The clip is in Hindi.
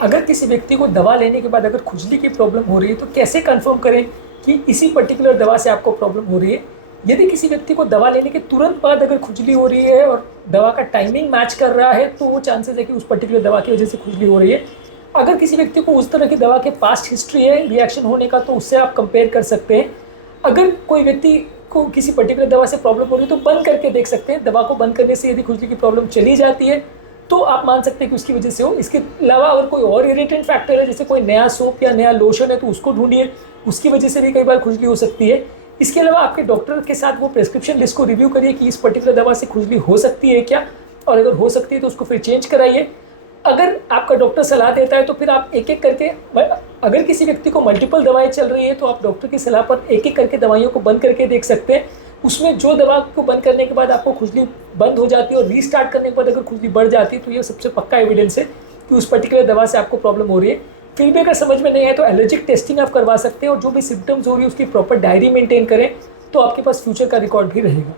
अगर किसी व्यक्ति को दवा लेने के बाद अगर खुजली की प्रॉब्लम हो रही है तो कैसे कंफर्म करें कि इसी पर्टिकुलर दवा से आपको प्रॉब्लम हो रही है। यदि किसी व्यक्ति को दवा लेने के तुरंत बाद अगर खुजली हो रही है और दवा का टाइमिंग मैच कर रहा है तो वो चांसेस है कि उस पर्टिकुलर दवा की वजह से खुजली हो रही है। अगर किसी व्यक्ति को उस तरह की दवा के पास्ट हिस्ट्री है रिएक्शन होने का तो उससे आप कंपेयर कर सकते हैं। अगर कोई व्यक्ति को किसी पर्टिकुलर दवा से प्रॉब्लम हो रही है तो बंद करके देख सकते हैं। दवा को बंद करने से यदि खुजली की प्रॉब्लम चली जाती है तो आप मान सकते हैं कि उसकी वजह से हो। इसके अलावा अगर कोई और इरिटेंट फैक्टर है जैसे कोई नया सोप या नया लोशन है तो उसको ढूंढिए, उसकी वजह से भी कई बार खुजली हो सकती है। इसके अलावा आपके डॉक्टर के साथ वो प्रेस्क्रिप्शन लिस्ट को रिव्यू करिए कि इस पर्टिकुलर दवा से खुजली हो सकती है क्या, और अगर हो सकती है तो उसको फिर चेंज कराइए। अगर आपका डॉक्टर सलाह देता है तो फिर आप एक एक करके, अगर किसी व्यक्ति को मल्टीपल दवाएं चल रही है तो आप डॉक्टर की सलाह पर एक एक करके दवाइयों को बंद करके देख सकते हैं। उसमें जो दवा को बंद करने के बाद आपको खुजली बंद हो जाती है और रीस्टार्ट करने के बाद अगर खुजली बढ़ जाती है तो ये सबसे पक्का एविडेंस है कि उस पर्टिकुलर दवा से आपको प्रॉब्लम हो रही है। फिर भी अगर समझ में नहीं आए तो एलर्जिक टेस्टिंग आप करवा सकते हैं और जो भी सिम्टम्स हो रही है उसकी प्रॉपर डायरी मेंटेन करें तो आपके पास फ्यूचर का रिकॉर्ड भी रहेगा।